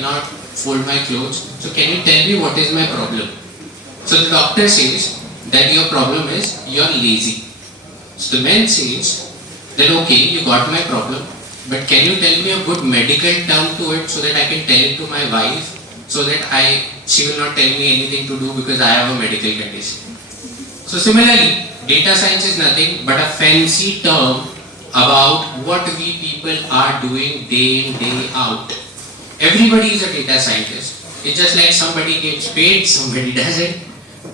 cannot fold my clothes. So can you tell me what is my problem? So the doctor says that your problem is you're lazy. So the man says that okay, you got my problem, but can you tell me a good medical term to it so that I can tell it to my wife so that she will not tell me anything to do because I have a medical condition. So similarly, data science is nothing but a fancy term about what we people are doing day in, day out. Everybody is a data scientist. It's just like somebody gets paid, somebody doesn't.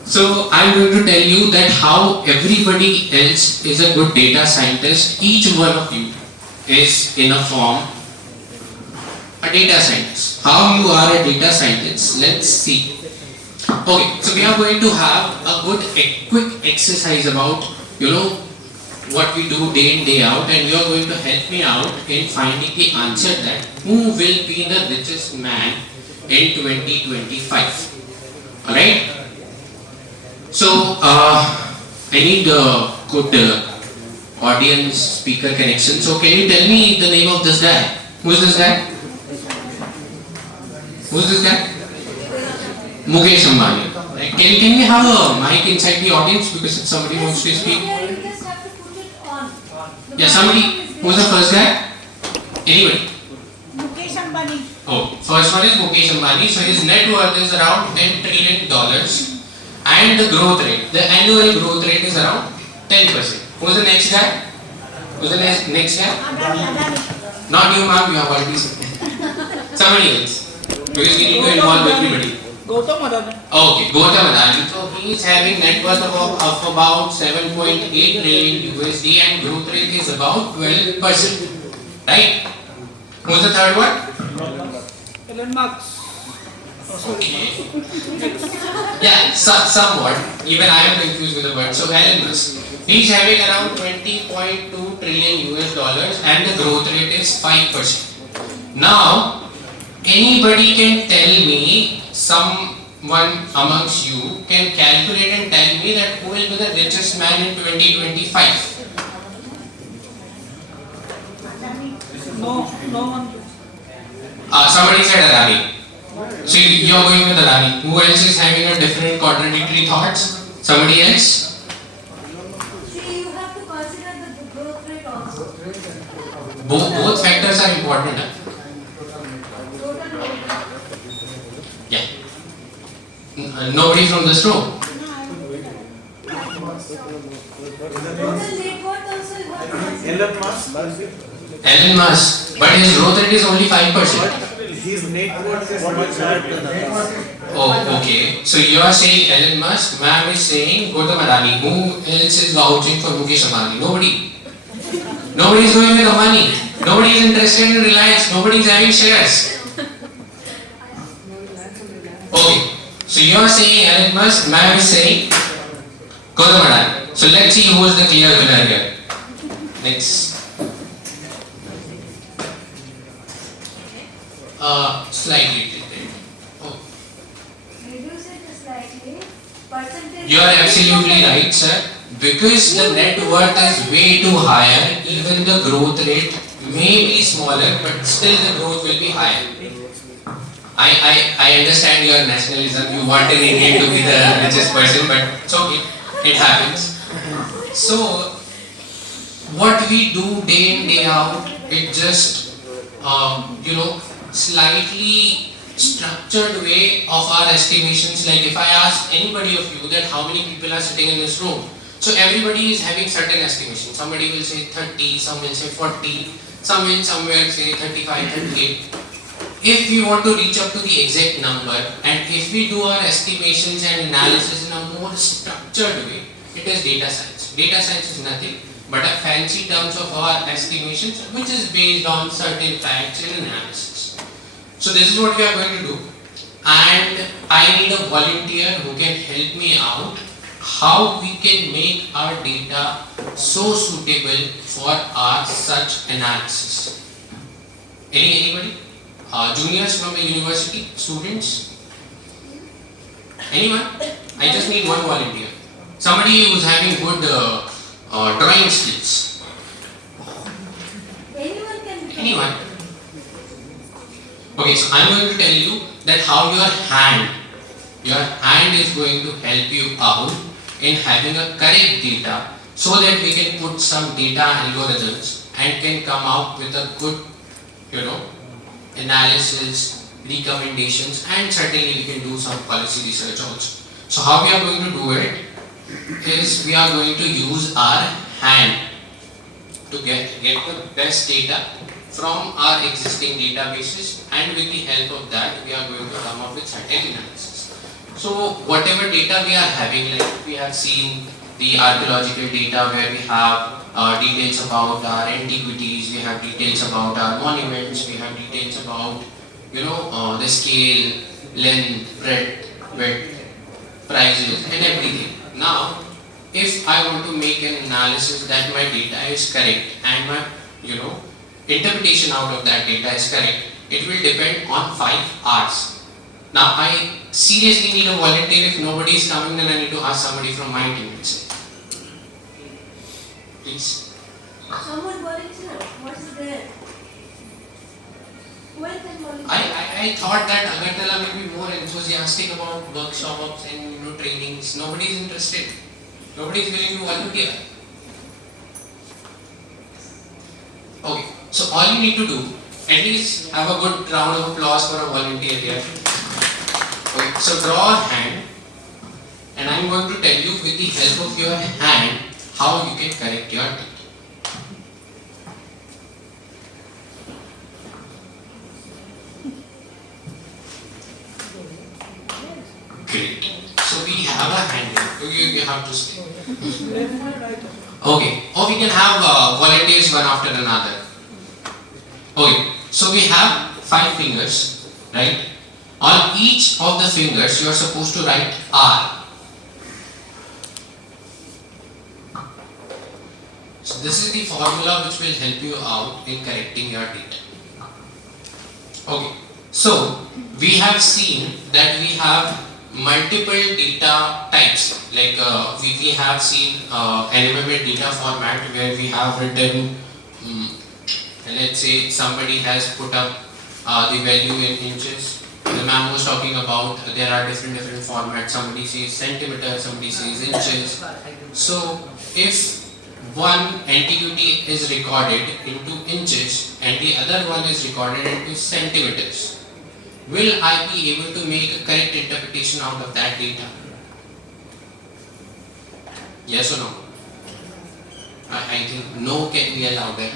So I'm going to tell you that how everybody else is a good data scientist. Each one of you is in a form a data scientist. How you are a data scientist? Let's see. Okay, so we are going to have a quick exercise about what we do day in day out, and you are going to help me out in finding the answer that who will be the richest man in 2025. Alright? So I need a good audience speaker connection. So can you tell me the name of this guy? Who is this guy? Who is this guy? Mukesh Ambani. Right? Can we have a mic inside the audience because if somebody wants to speak? You just have to put it on. Yeah, somebody. Who's the first guy? Anybody? Mukesh Ambani. Oh, first one is Mukesh Ambani. So his net worth is around $10 trillion, and the growth rate, the annual growth rate is around 10%. Who's the next guy? Who's the next guy? Adani. Not you, ma'am. You have already said. Somebody else. Because we need to involve everybody. Gautam Adani. Okay, Gautam Adani. So he is having net worth of about 7.8 trillion USD and growth rate is about 12%. Right? Who's the third one? Elon Musk. Okay. Yeah, somewhat. Even I am confused with the word. So Elon Musk. He is having around 20.2 trillion US dollars and the growth rate is 5%. Now, anybody can tell me, someone amongst you can calculate and tell me that who will be the richest man in 2025? No one. Somebody said Adani. So you're going with Adani. Who else is having a different contradictory thoughts? Somebody else? See, you have to consider the growth rate also. Both factors are important. Huh? Yeah. Nobody from this row? Elon Musk. Elon Musk. But his growth rate is only 5%. His net worth is much higher than ours. Oh, okay. So you are saying Elon Musk, ma'am is saying Gautam Adani. Who else is vouching for Mukesh Ambani? Nobody. Nobody is going with Ambani. Nobody is interested in Reliance. Nobody is having shares. Okay. So you are saying Elon Musk, ma'am is saying Gautam Adani. So let's see who is the clear winner here. Next. Slightly tilted. Oh. Reduce it slightly. Percentage. You are absolutely right, sir. Because the net worth is way too higher, even the growth rate may be smaller, but still the growth will be higher. I understand your nationalism. You want an Indian to be the richest person, but it's okay. It happens. So, what we do day in, day out, it just, slightly structured way of our estimations. Like if I ask anybody of you that how many people are sitting in this room, so everybody is having certain estimations. Somebody will say 30, some will say 40, some will somewhere say 35, 38. If we want to reach up to the exact number, and if we do our estimations and analysis in a more structured way, it is data science. Data science is nothing but a fancy terms of our estimations which is based on certain facts and analysis. So this is what we are going to do, and I need a volunteer who can help me out how we can make our data so suitable for our such analysis. Anybody? Juniors from the university, students? Anyone? I just need one volunteer. Somebody who's having good drawing skills. Anyone can. Anyone? Okay, so I'm going to tell you that how your hand is going to help you out in having a correct data so that we can put some data algorithms and can come out with a good, you know, analysis, recommendations, and certainly we can do some policy research also. So how we are going to do it is we are going to use our hand to get the best data from our existing databases, and with the help of that we are going to come up with certain analysis. So whatever data we are having, like we have seen the archaeological data where we have details about our antiquities, we have details about our monuments, we have details about, you know, the scale, length, breadth, width, prices and everything. Now if I want to make an analysis that my data is correct and my, you know, interpretation out of that data is correct, it will depend on 5 hours. Now I seriously need a volunteer. If nobody is coming, then I need to ask somebody from my team itself. Please. Someone volunteer. What's there? Who else can volunteer? I thought that Agartala may be more enthusiastic about workshops and, you know, trainings. Nobody is interested. Nobody is willing to volunteer. Okay, so all you need to do, at least have a good round of applause for a volunteer here. Okay, so draw a hand, and I am going to tell you with the help of your hand how you can correct your data. Great. So we have a hand here. You have to stay. Okay. Or we can have volunteers one after another. Okay. So we have 5 fingers, right? On each of the fingers, you are supposed to write R. So this is the formula which will help you out in correcting your data. Okay. So we have seen that we have multiple data types. Like we have seen animated data format where we have written, let's say somebody has put up the value in inches. The ma'am was talking about there are different formats. Somebody says centimeters, somebody says inches. So if one antiquity is recorded into inches and the other one is recorded into centimeters, will I be able to make a correct interpretation out of that data? Yes or no? I think no can be allowed there.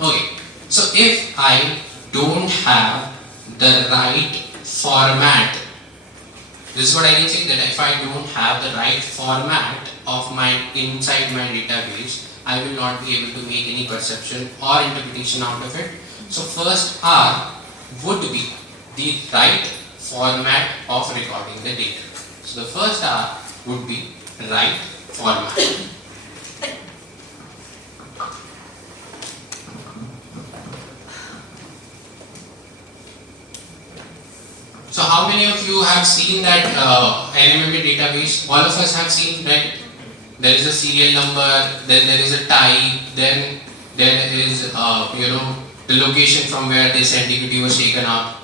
Okay, so if I don't have the right format, this is what I can say, that if I don't have the right format of my inside my database, I will not be able to make any perception or interpretation out of it. So first R would be the right format of recording the data. So the first R would be right format. So how many of you have seen that NMMA database? All of us have seen, right? There is a serial number, then there is a type, then there is you know, the location from where this antiquity was taken up.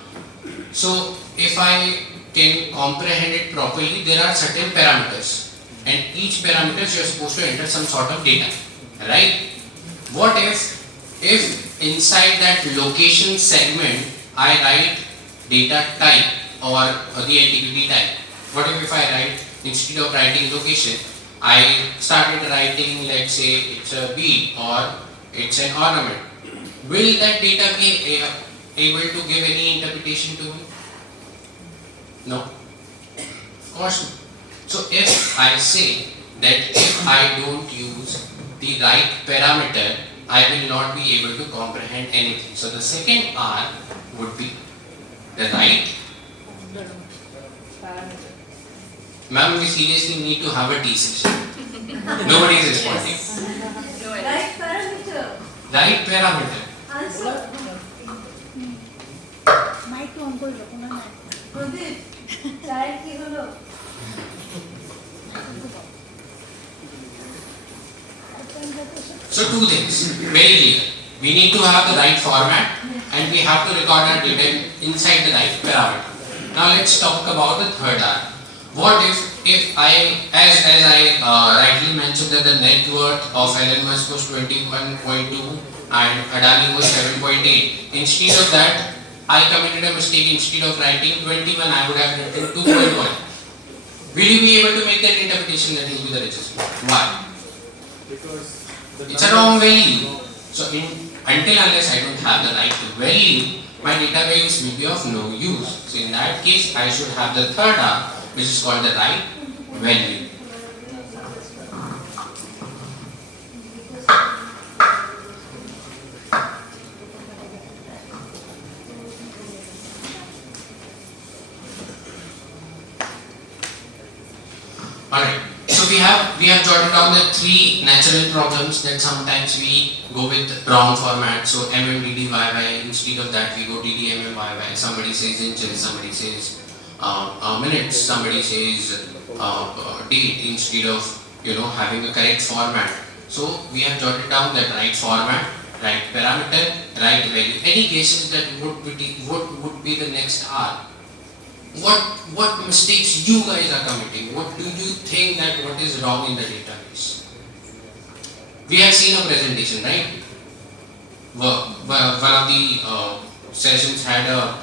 So if I can comprehend it properly, there are certain parameters, and each parameters you are supposed to enter some sort of data, right? What if inside that location segment I write data type or the antiquity type? What if I write, instead of writing location, I started writing, let's say it's a bead or it's an ornament? Will that data be able to give any interpretation to me? No. Of course not. So if I say that if I don't use the right parameter, I will not be able to comprehend anything. So the second R would be the right. Ma'am, we seriously need to have a tea session. Nobody is responding. Right parameter. Right parameter. Answer. Mic on করে রাখো না। প্রদীপ, চায়ের কি হলো? So two things, very clear. We need to have the right format and we have to record our data inside the right parameter. Now let's talk about the third R. What if I, as I rightly mentioned that the net worth of Elon Musk was 21.2 and Adani was 7.8. Instead of that, I committed a mistake. Instead of writing 21, I would have written 2.1. Will you be able to make that interpretation that into the register? Why? Because It's a wrong value. So until unless I don't have the right value, my database will be of no use. So in that case, I should have the third R, which is called the right value. Alright, so we have jotted down the three natural problems that sometimes we go with wrong format. So MMDDYY, instead of that we go DDMMYY. Somebody says inches, somebody says minutes, somebody says date instead of having a correct format. So we have jotted down that right format, right parameter, right value. Any guesses that what would be the next R? What mistakes you guys are committing? What do you think that what is wrong in the database? We have seen a presentation, right? One of the sessions had a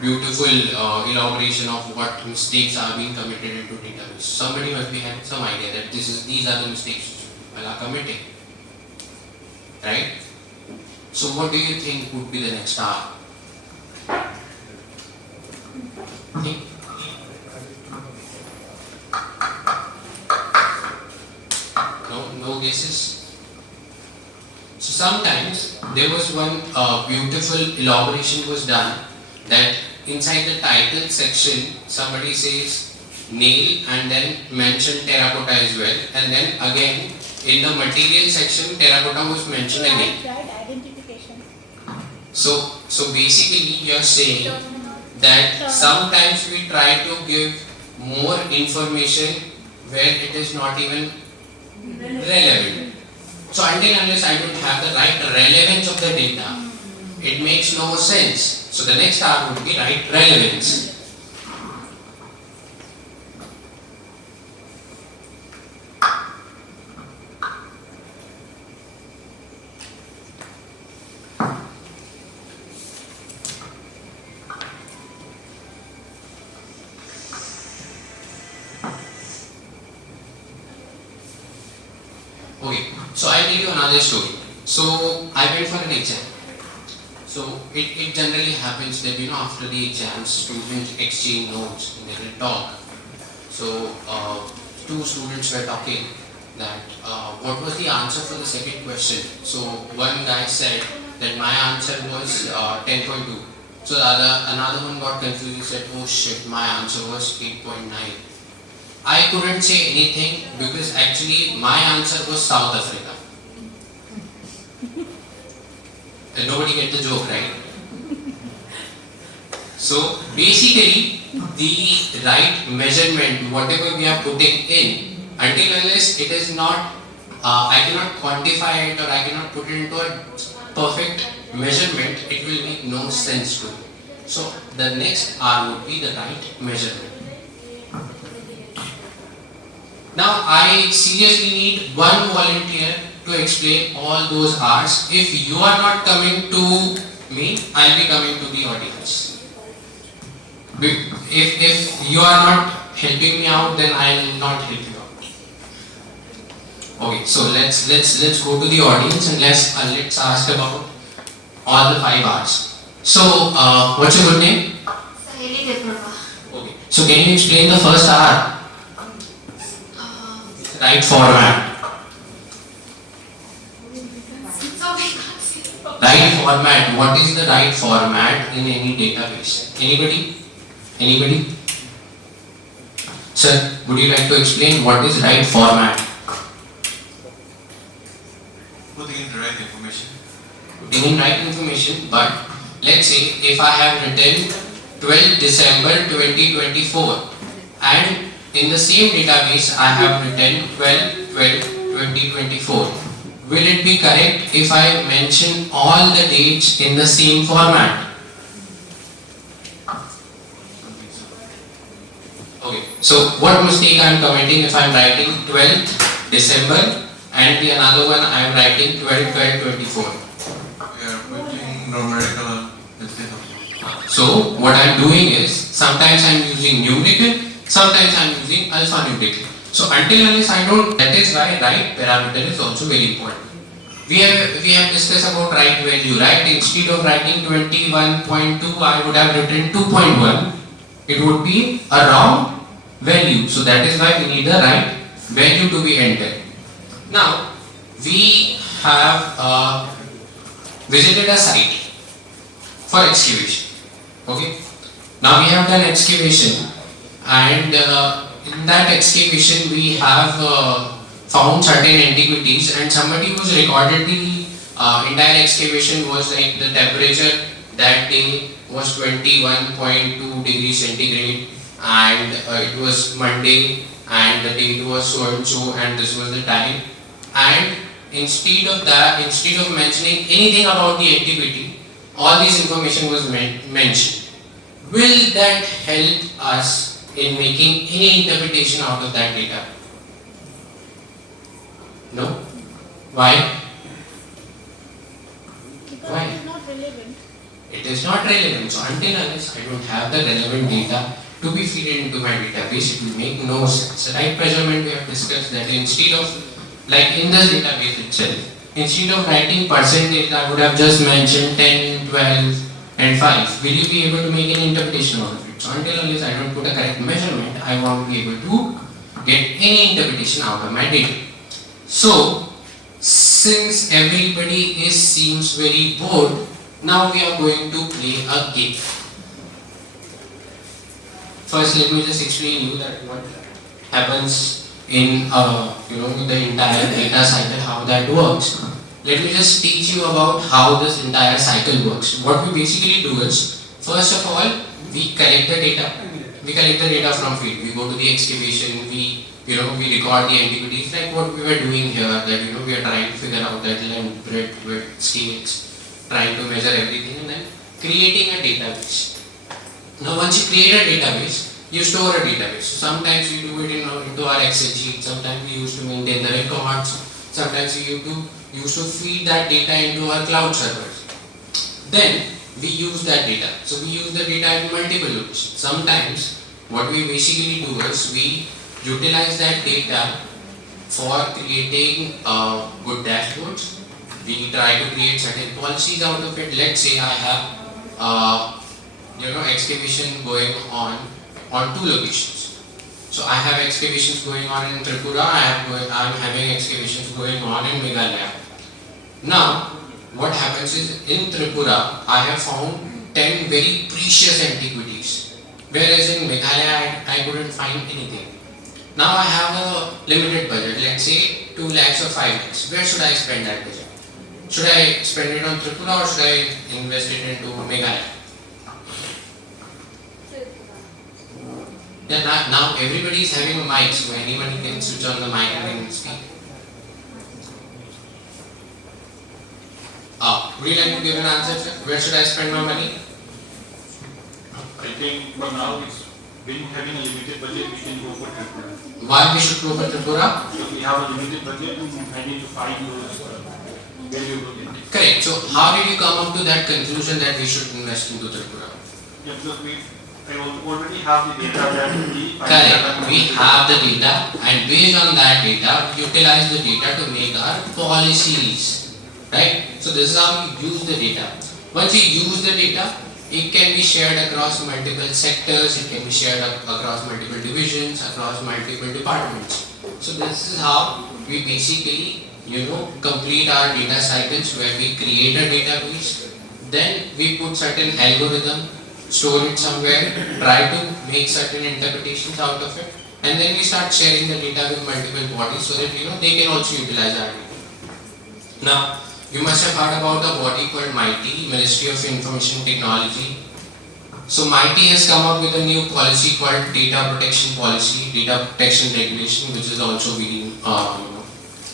beautiful elaboration of what mistakes are being committed into database. Somebody must be having some idea that these are the mistakes people are committing, right? So what do you think would be the next R? Think. No guesses? So sometimes there was one beautiful elaboration was done that inside the title section somebody says nail and then mention terracotta as well, and then again in the material section terracotta was mentioned again. Right, identification. So basically you are saying that sometimes we try to give more information where it is not even relevant. So until unless I don't have the right relevance of the data, it makes no sense. So the next R would be right relevance. Okay, so I'll tell you another story. So I went for an exam. So it generally happens that after the exams students exchange notes and they will talk. So two students were talking that what was the answer for the second question. So one guy said that my answer was 10.2. So another one got confused. He said, oh shit, my answer was 8.9. I couldn't say anything because actually my answer was South Africa. And nobody get the joke, right? So basically the right measurement, whatever we are putting in, until unless it is not, I cannot quantify it or I cannot put it into a perfect measurement, it will make no sense to me. So the next R would be the right measurement. Now I seriously need one volunteer to explain all those R's. If you are not coming to me, I'll be coming to the audience. If you are not helping me out, then I'll not help you out. Okay, so let's go to the audience and let's ask about all the 5 R's. So what's your good name? Okay. So can you explain the first R? Right format. Right format. What is the right format in any database? Anybody? Sir, would you like to explain what is right format? Putting in the right information. Putting in right information, but let's say if I have written 12 December 2024 and in the same database I have written 12/12/2024. will it be correct if I mention all the dates in the same format? Okay, so what mistake I am committing if I am writing 12th December and the another one I am writing 12/12/24? We are putting numerical instead of. So what I am doing is sometimes I am using numerical, sometimes I am using alphanumerical. So until unless I don't, that is why right parameter is also very important. We have discussed about right value, right? Instead of writing 21.2, I would have written 2.1. It would be a wrong value. So that is why we need the right value to be entered. Now we have visited a site for excavation. Okay. Now we have done excavation, and in that excavation we have found certain antiquities, and somebody who's recorded the entire excavation was like the temperature that day was 21.2 degrees centigrade, and it was Monday, and the date was so and so, and this was the time. And instead of mentioning anything about the antiquity, all this information was mentioned. Will that help us in making any interpretation out of that data? No? Why? Because Why? it is not relevant. It is not relevant. So until unless I don't have the relevant data to be fed into my database, it will make no sense. Right measurement, we have discussed that instead of, like in this database itself, instead of writing percentage, I would have just mentioned 10, 12 and 5. Will you be able to make any interpretation out of it? So until unless I don't put a correct measurement, I won't be able to get any interpretation out of my data. So since everybody seems very bored, now we are going to play a game. First, let me just explain you that what happens in the entire data cycle, how that works. Let me just teach you about how this entire cycle works. What we basically do is, first of all, we collect the data. We collect the data from field. We go to the excavation. We record the antiquities, like what we were doing here. That we are trying to figure out that length, breadth, width, scales, trying to measure everything, and then creating a database. Now, once you create a database, you store a database. Sometimes you do it into our Excel sheet. Sometimes we used to maintain the records. Sometimes we used to feed that data into our cloud servers. Then we use that data. So we use the data in multiple locations. Sometimes what we basically do is we utilize that data for creating good dashboards. We try to create certain policies out of it. Let's say I have excavation going on 2 locations. So I have excavations going on in Tripura, I am having excavations going on in Meghalaya. Now, what happens is in Tripura, I have found 10 very precious antiquities, whereas in Meghalaya, I couldn't find anything. Now I have a limited budget, let's say 2 lakhs or 5 lakhs. Where should I spend that budget? Should I spend it on Tripura or should I invest it into Meghalaya? Yeah, now everybody is having a mic, so anyone can switch on the mic and then speak. Would you like to give an answer, sir? Where should I spend my money? I think for now it's been having a limited budget, we can go for Tripura. Why we should go for Tripura? So we have a limited budget, I need to find those valuable entities. Correct. So how did you come up to that conclusion that we should invest into Tripura? Yeah, because I already have the data that Correct. We have the data, and based on that data, we utilize the data to make our policies. Right? So this is how we use the data. Once you use the data, it can be shared across multiple sectors, it can be shared across multiple divisions, across multiple departments. So this is how we basically, complete our data cycles, where we create a database, then we put certain algorithm, store it somewhere, try to make certain interpretations out of it, and then we start sharing the data with multiple bodies so that they can also utilize our data. Now, you must have heard about a body called MITI, Ministry of Information Technology. So MITI has come up with a new policy called Data Protection Policy, Data Protection Regulation, which is also being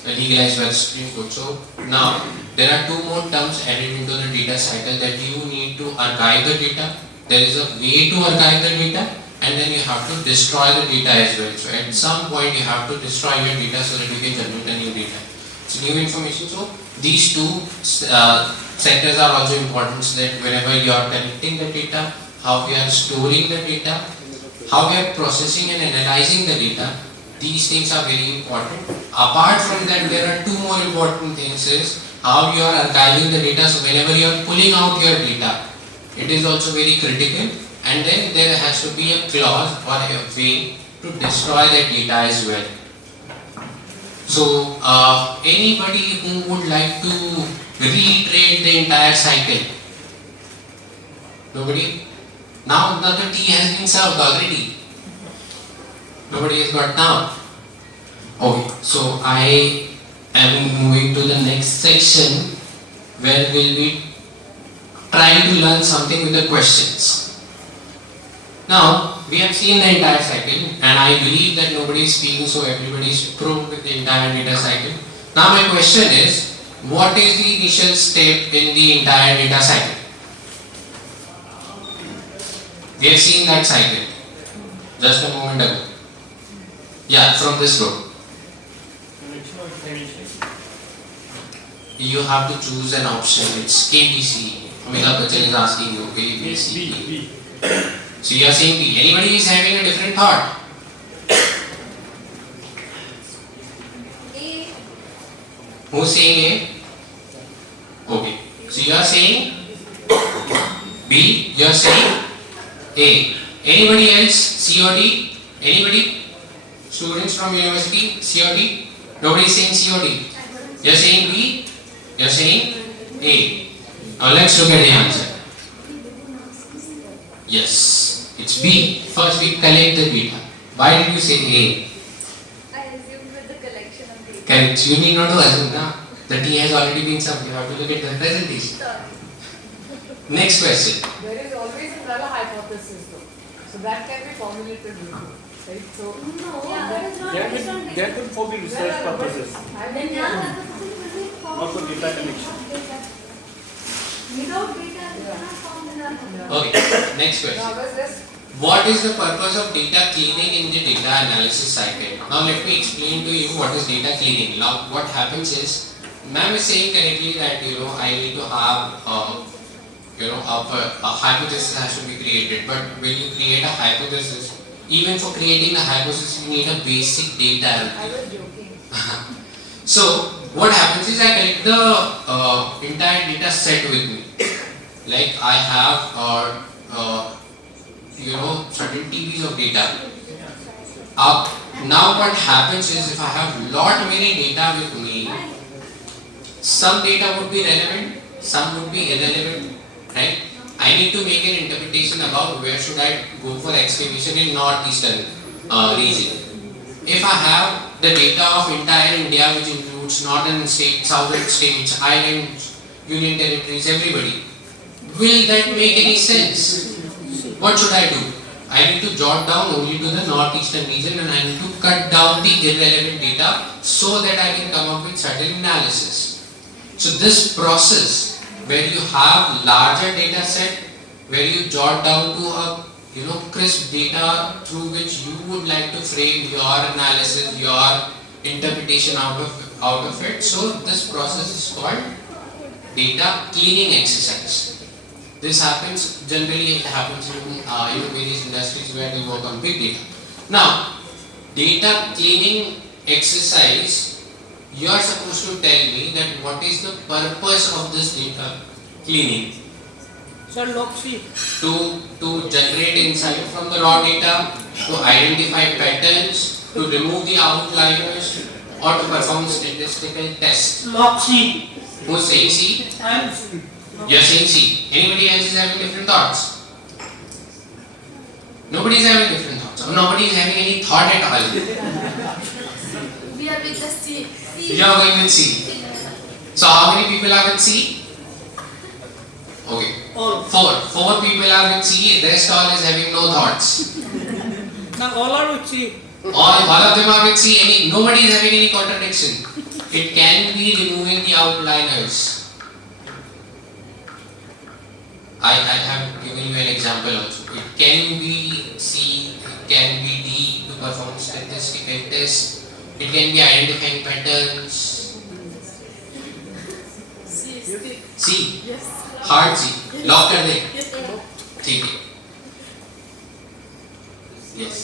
legalized by the Supreme Court. So now there are two more terms added into the data cycle, that you need to archive the data. There is a way to archive the data, and then you have to destroy the data as well. So at some point you have to destroy your data so that you can generate a new data. It's new information. So these two sectors are also important, so that whenever you are collecting the data, how we are storing the data, how we are processing and analyzing the data, these things are very important. Apart from that, there are two more important things, is how you are archiving the data. So whenever you are pulling out your data, it is also very critical, and then there has to be a clause or a way to destroy that data as well. So anybody who would like to reiterate the entire cycle? Nobody? Now the tea has been served already. Nobody has got down. Okay, so I am moving to the next section where we'll be trying to learn something with the questions. Now, we have seen the entire cycle, and I believe that nobody is speaking, so everybody is pro with the entire data cycle. Now my question is, what is the initial step in the entire data cycle? We have seen that cycle just a moment ago. Yeah, from this row. You have to choose an option. It's KBC. Amitabh Bachchan is asking you A, B, C, D. So you are saying B. Anybody is having a different thought? A. Who's saying A? Okay. So you are saying B. You are saying A. Anybody else? C or D? Anybody? Students from university? C or D? Nobody is saying C or D. You are saying B. You are saying A. Now let's look at the answer. Yes, it's B. First we collect the data. Why did you say A? I assumed with the collection of data. Correct. You need not to assume now. The T has already been served. You have to look at the presentation. Sorry. Next question. There is always another hypothesis though. So that can be formulated with you. Right? So No, that is not based on data. There will be research purposes. Then your hypothesis will be formed Not for from data data. collection. Without data, you cannot form the hypothesis. Okay. Next question. now was this What is the purpose of data cleaning in the data analysis cycle? Now let me explain to you what is data cleaning. Now what happens is, ma'am is saying correctly that I need to have a hypothesis has to be created. But when you create a hypothesis, even for creating a hypothesis, you need a basic data. I was joking. So what happens is, I collect the entire data set with me. Like I have certain TBs of data. Now what happens is, if I have lot many data with me, some data would be relevant, some would be irrelevant, right? I need to make an interpretation about where should I go for excavation in northeastern region. If I have the data of entire India, which includes northern states, southern states, islands, union territories, everybody, will that make any sense? What should I do? I need to jot down only to the northeastern region, and I need to cut down the irrelevant data so that I can come up with certain analysis. So this process, where you have larger data set, where you jot down to a crisp data through which you would like to frame your analysis, your interpretation out of it. So this process is called data cleaning exercise. This happens, generally it happens in various industries where they work on big data. Now, data cleaning exercise, you are supposed to tell me that what is the purpose of this data cleaning. Sir, log C. To generate insight from the raw data, to identify patterns, to remove the outliers, or to perform statistical tests. Log C. Who's saying C? I am C. You are saying C. Anybody else is having different thoughts? Nobody is having different thoughts. Or nobody is having any thought at all. We are with the C. You are going with C. So how many people are with C? Okay. All. Four people are with C. The rest all is having no thoughts. Now all are with C. All of them are with C. Nobody is having any contradiction. It can be removing the outliners. I have given you an example also. It can be C, it can be D to perform statistical tests. It can be identifying patterns. C. Hard C. Lock कर दे. ठीक है. Yes.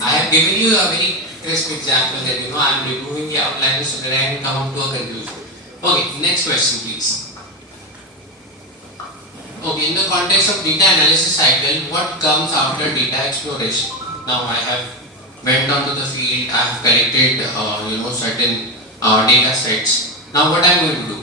I have given you a very crisp example that I am removing the outlines so that I can come to a conclusion. Okay, next question please. Okay, in the context of data analysis cycle, what comes after data exploration? Now I have went down to the field, I have collected certain data sets. Now what I am going to do?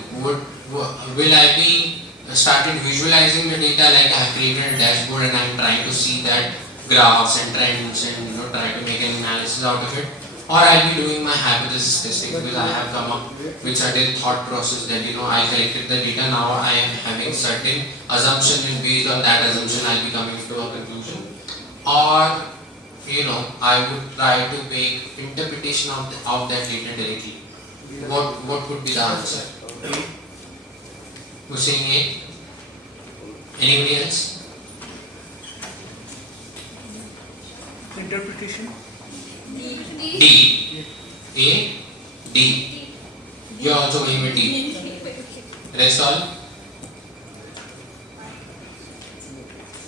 Will I be started visualizing the data, like I have created a dashboard and I am trying to see that graphs and trends and try to make an analysis out of it, or I'll be doing my hypothesis testing because I have come up with certain thought process that I collected the data, now I am having certain assumption and based on that assumption I'll be coming to a conclusion, or I would try to make interpretation of that data directly. What would be the answer? Who's saying A? Anybody else? Interpretation. D. A. D. You are also going with D. Rest all?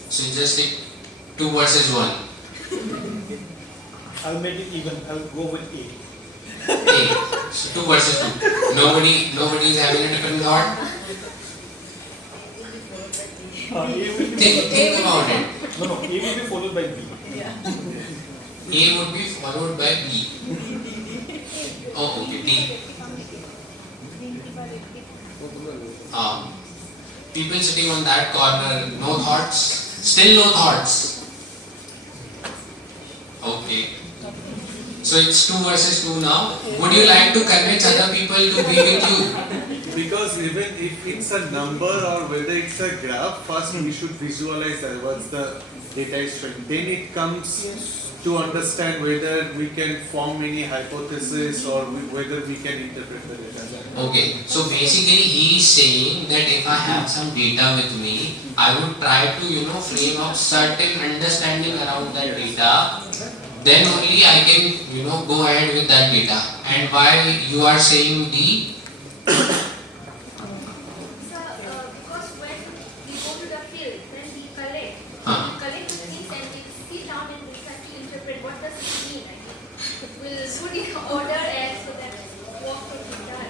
So just take 2 versus 1. I'll make it even. I'll go with A. A. So 2 versus 2. Nobody is having a different thought? Think about it. No, A will be followed by B. A would be followed by B. Oh, okay, D. People sitting on that corner, no thoughts? Still no thoughts? Okay. So it's 2 versus 2 now. Would you like to convince other people to be with you? Because even if it's a number or whether it's a graph, first we should visualize that what's the data is showing. Then it comes to understand whether we can form any hypothesis or whether we can interpret the data. Okay, so basically he is saying that if I have some data with me, I would try to frame up certain understanding around that data. Then only I can go ahead with that data. And why you are saying D? Because when we go to the field, then we collect the things and we sit down and we try to interpret what does it mean. We'll put it in order and so that work will be done.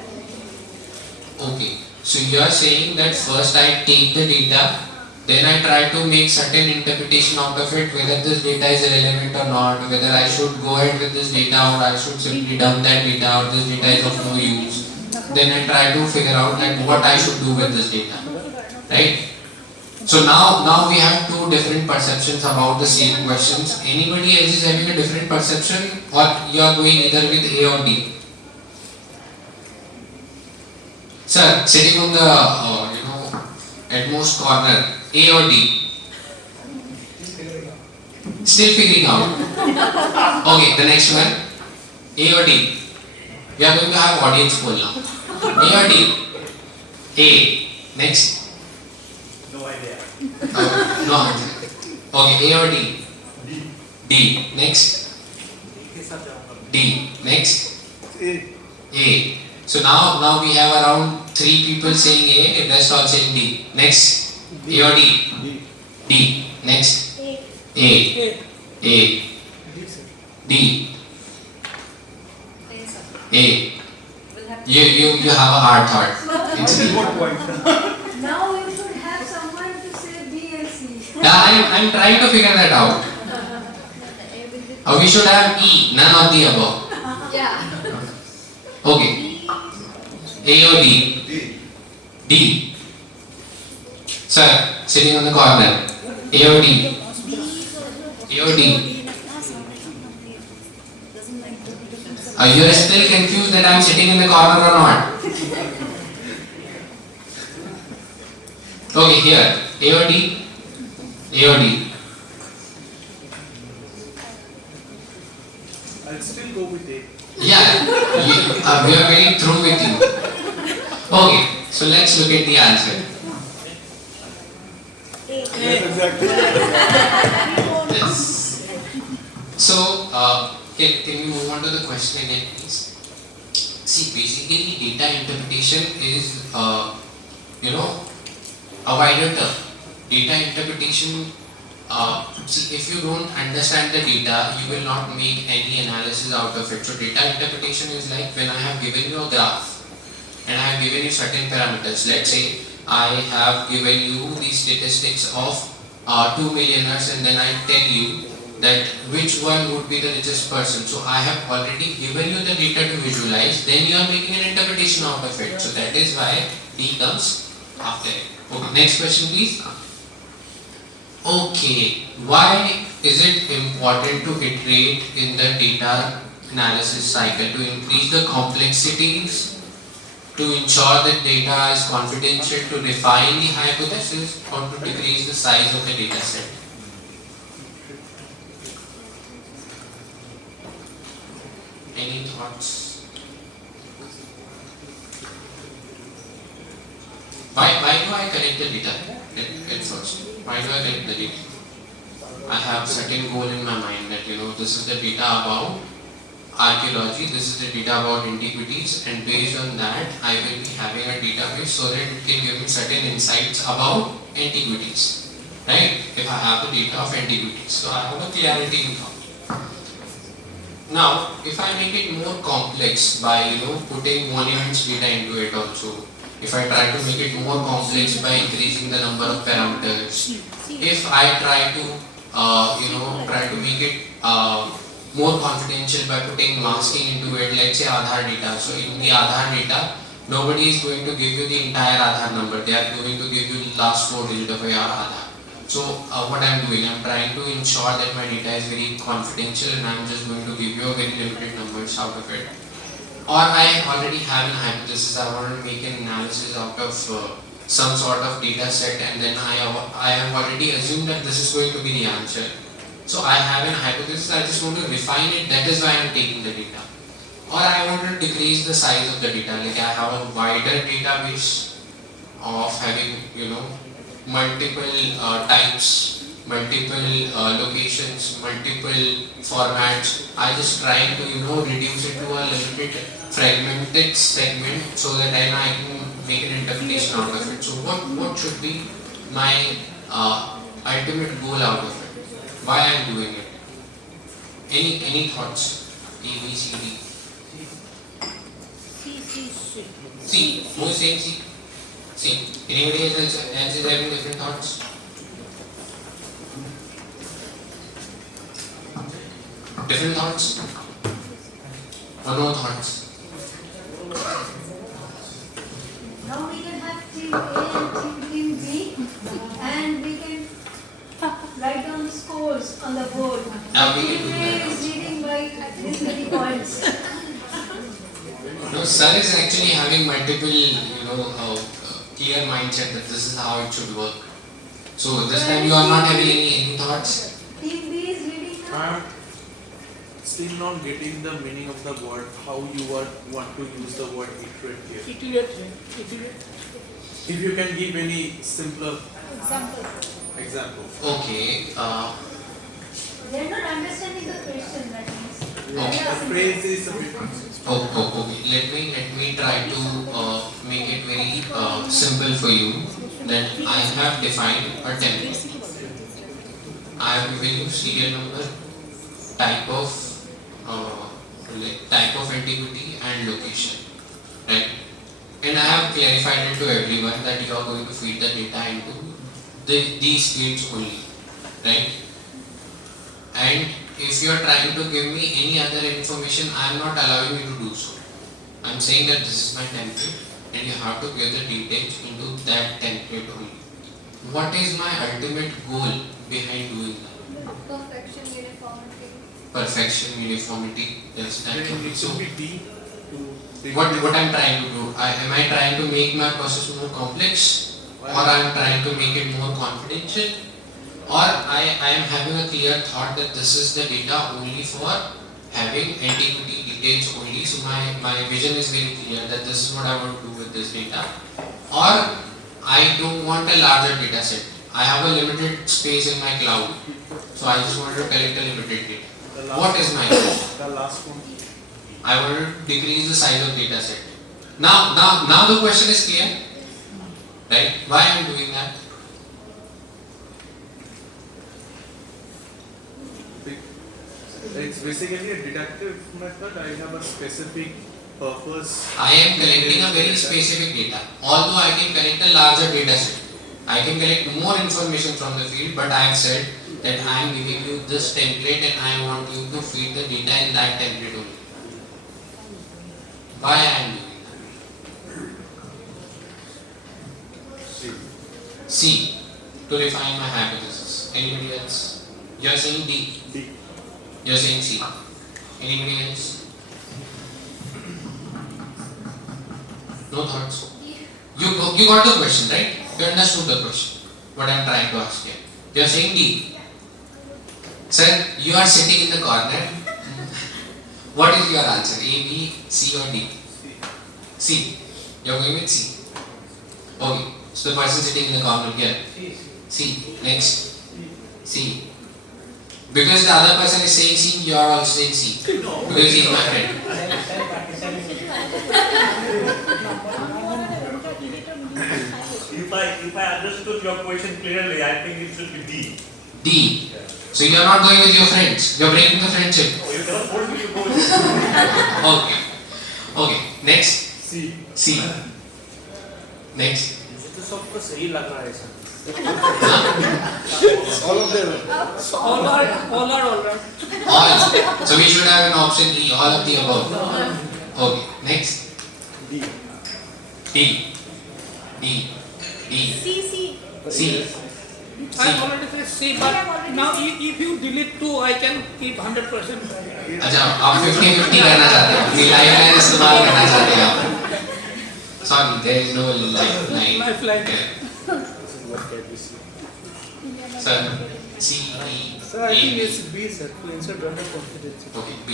Okay, so you are saying that first I take the data, then I try to make certain interpretation out of it, whether this data is relevant or not, whether I should go ahead with this data or I should simply dump that data or this data is of no use. Then I try to figure out that what I should do with this data, right? So now we have 2 different perceptions about the same questions. Anybody else is having a different perception, or you are going either with A or D? Sir, sitting on the at-most corner, A or D? Still figuring out. Okay, the next one, A or D? We are going to have audience poll now. A or D? A. Next. No idea. No answer. Okay, A or D? D. Next. D. Next. A. So now we have around 3 people saying A, and rest all saying D. Next. A or D? D. Next. A. D. A. You have a hard thought. It's D. Now you should have someone to say B and C. Yeah, I'm trying to figure that out. We should have E, none of the above. Yeah. Okay. A or D? D. Sir, sitting on the corner. A or D? A or D? You are still confused that I am sitting in the corner or not? Okay, here. A or D? A or D? I'll still go with A. Yeah. We are very through with you. Okay, so let's look at the answer. Yes, exactly. Yes. So, can we move on to the question again, please? See, basically, data interpretation is, a wider term. Data interpretation, see, if you don't understand the data, you will not make any analysis out of it. So, data interpretation is like when I have given you a graph and I have given you certain parameters. Let's say I have given you the statistics of 2 millionaires, and then I tell you that which one would be the richest person. So I have already given you the data to visualize, then you are making an interpretation out of it. So that is why D comes after it. Okay, next question please. Okay, why is it important to iterate in the data analysis cycle? To increase the complexities, to ensure that data is confidential, to refine the hypothesis, or to decrease the size of the data set? Any thoughts? Why do I collect the data at first? Why do I collect the data? I have certain goal in my mind that this is the data about archaeology, this is the data about antiquities, and based on that I will be having a database so that it can give me certain insights about antiquities. Right? If I have the data of antiquities, so I have a clarity in thought. Now, if I make it more complex by putting monuments data into it also, if I try to make it more complex by increasing the number of parameters, if I try to make it more confidential by putting masking into it, let's say Aadhaar data. So in the Aadhaar data, nobody is going to give you the entire Aadhaar number. They are going to give you the last 4 digits of your Aadhaar. So what I am doing, I am trying to ensure that my data is very confidential, and I am just going to give you a very limited numbers out of it. Or I already have an hypothesis, I want to make an analysis out of some sort of data set, and then I have already assumed that this is going to be the answer. So I have an hypothesis, I just want to refine it, that is why I am taking the data. Or I want to decrease the size of the data, like I have a wider database of having multiple types, multiple locations, multiple formats. I just try to reduce it to a little bit fragmented segment so that I can make an interpretation out of it. So what should be my ultimate goal out of it? Why I am doing it? Any thoughts? A, B, C, D. C. Who is saying C? C. Anybody else is having different thoughts? Different thoughts? Or no thoughts? Now we can have team A and team B, and we can write down the scores on the board. Now we can Team do A that. is leading by this many points. No, sir is actually having multiple, clear mindset that this is how it should work. So this time you are not having any thoughts? Team B is leading now. I'm still not getting the meaning of the word, how you want to use the word iterate here. Iterate. If you can give any simpler example. Okay. They are not understanding the question, that means. Okay. The phrase is a bit. Okay. Let me try to make it very simple for you. That I have defined a template. I have given you serial number, type of antiquity and location, right? And I have clarified it to everyone that you are going to feed the data into these fields only, right? And if you are trying to give me any other information, I am not allowing you to do so. I am saying that this is my template and you have to give the details into that template only. What is my ultimate goal behind doing that? Perfection, uniformity. Perfection, uniformity, yes, that can be It so. should be D to What I'm trying to do? Am I trying to make my process more complex, or I am trying to make it more confidential, or I am having a clear thought that this is the data only for having antiquity details only, so my vision is very clear that this is what I want to do with this data, or I don't want a larger data set. I have a limited space in my cloud, so I just want to collect a limited data. What is my goal? The last one. I want to decrease the size of data set. Now the question is clear, right? Why I am doing that? It's basically a deductive method. I have a specific purpose. I am collecting a very specific data. Although I can collect a larger data set, I can collect more information from the field, but I have said that I am giving you this template and I want you to feed the data in that template only. Why I am doing that? C. To refine my hypothesis. Anybody else? You are saying D. D. You are saying C. Anybody else? No thoughts? You got the question, right? You understood the question. What I am trying to ask here. You are saying D. Sir, you are sitting in the corner. What is your answer? A, B, C or D? C. You are going with C. Okay. So the person sitting in the corner here. C. Next. C. Because the other person is saying C, you are also saying C. Because he is my friend. If I understood your question clearly, I think it should be D. D. So you are not going with your friends. You are breaking the friendship. Oh, you never told me to go with Okay. Okay. Next. C. C. Next. तो सबको सही लग रहा है sir. All of them. All right. All. So we should have an option E. All of the above. Okay. Next. D. D. D. D. C. C. I already said C, but now if you delete 2, I can keep 100%. अच्छा आप 50-50 करना चाहते हो lifeline इस्तेमाल करना चाहते हैं आप sorry there is no lifeline Lifeline. Sir C E Sir, I think it's B, sir. To insert under confidence. okay B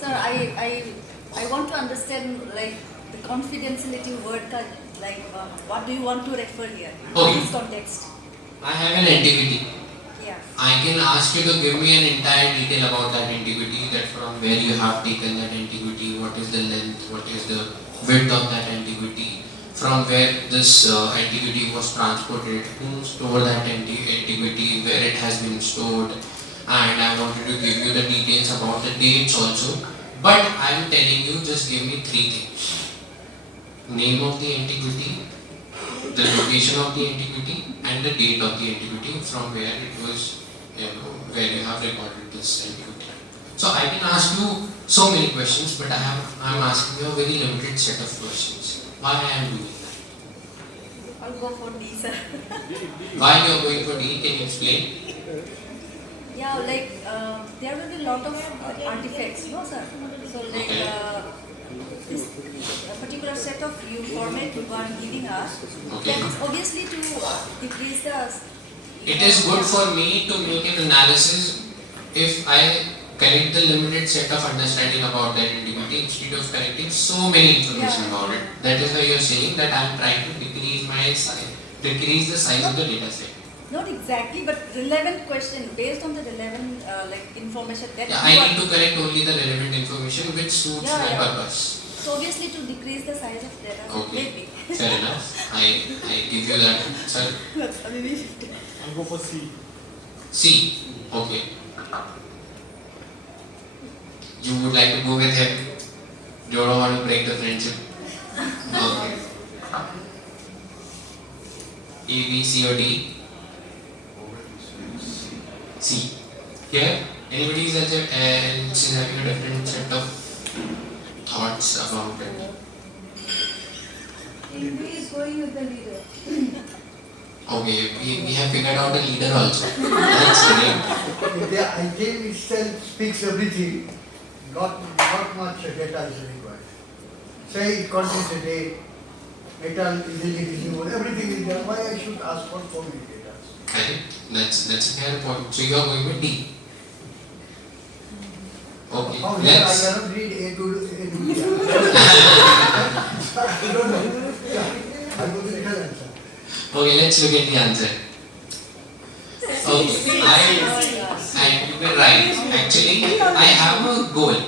Sir, I want to understand like the confidentiality word ka, like what do you want to refer here? Okay. In this context. I have an antiquity. Yeah. I can ask you to give me an entire detail about that antiquity, that from where you have taken that antiquity, what is the length, what is the width of that antiquity, from where this antiquity was transported, who stored that antiquity, where it has been stored, and I wanted to give you the details about the dates also. But I am telling you, just give me 3 things. Name of the antiquity, the location of the antiquity, and the date of the antiquity from where it was, where you have recorded this antiquity. So I can ask you so many questions, but I am asking you a very limited set of questions. Why I am doing that? I'll go for D, sir. Why you are going for D? Can you explain? Yeah, like there will be a lot of artifacts, no, sir. So like this a particular set of format you are giving us, Okay. that's obviously to decrease the. It is good for me to make an analysis if I collect the limited set of understanding about that antiquity instead of collecting so many information about it. That is why you are saying that I am trying to decrease my size, decrease the size of the data set. Not exactly, but relevant question based on the relevant like information that Yeah, you I are. need to collect only the relevant information which suits Yeah, my yeah. purpose. So obviously to decrease the size of data. Okay. Maybe. Fair enough. I give you that. Sir, I mean, I'll go for C. C. Okay. You would like to go with him. You don't want to break the friendship. Okay. A, B, C or D? C. Here? Anybody else is having a different set of thoughts about it? In B is going with the leader. Okay, we have figured out the leader also. That's great. The item itself speaks everything, not much data is required. Say it contains a date, metal easily visible, everything is there. Why I should ask for so many data? Correct. That's a fair point. So you are going with D. Okay, From here I let's. cannot read A to D. I don't know. Yeah, I go to the answer. Okay, let's look at the answer. Okay, you were right. Actually, I have a goal,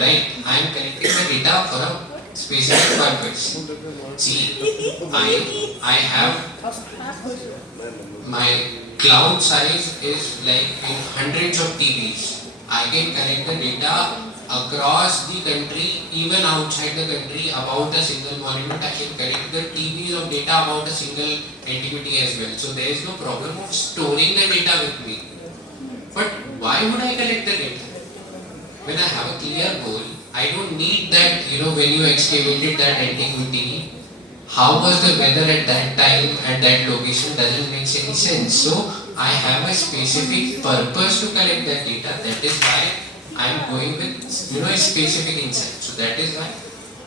right? I am collecting the data for a specific purpose. See, I have my cloud size is like in hundreds of TVs. I can collect the data across the country, even outside the country, about a single monument. I can collect the TVs of data about a single antiquity as well. So there is no problem of storing the data with me. But why would I collect the data? When I have a clear goal, I don't need that, when you excavated that antiquity, how was the weather at that time, at that location, doesn't make any sense. So I have a specific purpose to collect that data. That is why I am going with, a specific insight. So that is why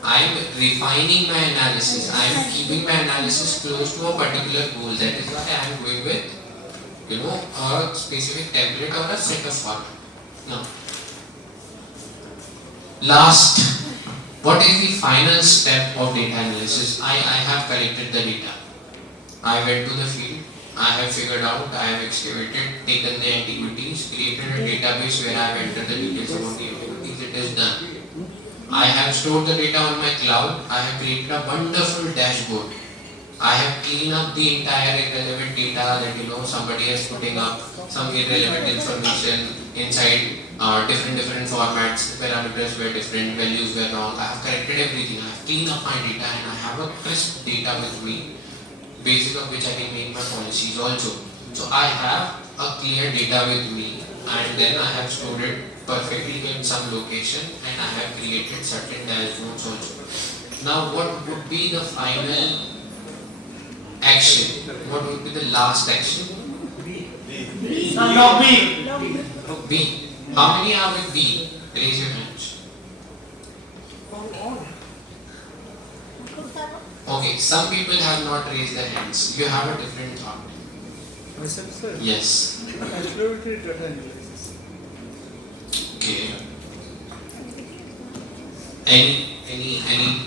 I am refining my analysis. I am keeping my analysis close to a particular goal. That is why I am going with, a specific template or a set of format. Now, last, what is the final step of data analysis? I have collected the data. I went to the field. I have figured out, I have excavated, taken the antiquities, created a database where I have entered the details about the antiquities. It is done. I have stored the data on my cloud. I have created a wonderful dashboard. I have cleaned up the entire irrelevant data that somebody is putting up some irrelevant information inside different formats. Parameters were different, values were wrong. I have corrected everything. I have cleaned up my data and I have a crisp data with me, basis of which I can make my policies also. So I have a clear data with me and then I have stored it perfectly in some location and I have created certain dashboards also. Now what would be the final action? What would be the last action? Now B. B. How many are with B? Raise your hands. Okay, some people have not raised their hands. You have a different thought. Myself, sir. Yes. Exploratory data analysis. Okay. Any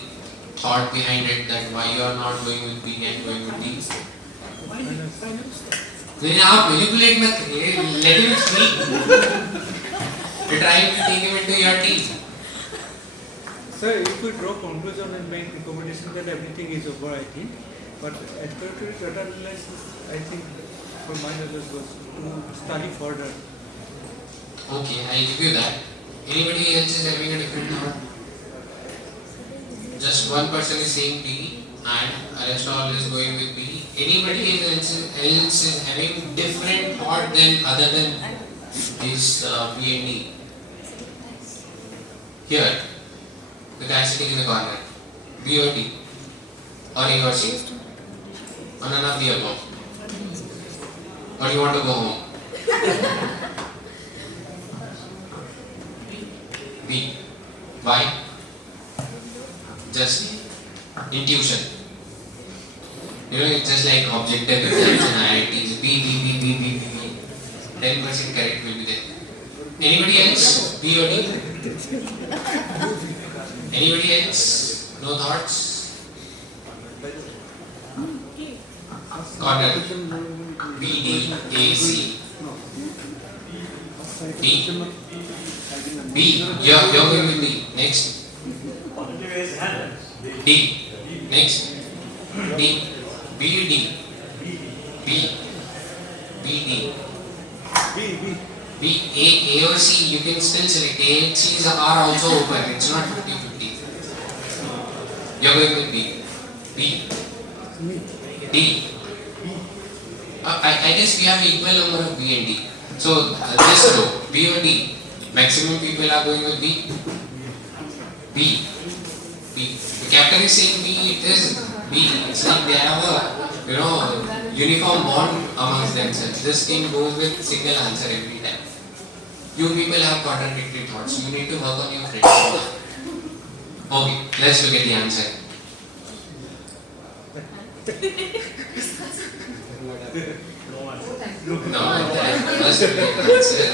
thought behind it that why you are not going with B and going with D? Then you manipulate mत let him speak. You try to take him into your team. Sir, if we draw conclusion and make recommendation that everything is over, I think. But exploratory data analysis, I think, for my knowledge was to study further. Okay, I give you that. Anybody else is having a different thought? Just one person is saying D and the rest all is going with B. Anybody else is having different thought than other than his B and D? Here, the guy sitting in the corner. B or D? Or A or C? Or none of the above? Or you want to go home? B. Why? Just intuition. It's just like objective exams and IITs. B. 10% correct will be there. Anybody else? B or D? Anybody else? No thoughts? Corner. B, D, A, C. D. B. You're going with D. Next. D. Next. D. B, D. B. B, D. B, A or C, you can still select. A and C are also open. It's not 50-50. You're going with B. B. D. I guess we have equal number of B and D. So this row, B or D, maximum people are going with B. B. B. The captain is saying B, it is B. It's like they have a uniform bond amongst themselves. This team goes with single answer every time. You people have contradictory thoughts. You need to work on your friends. Okay, let's look at the answer. No, that must be the answer.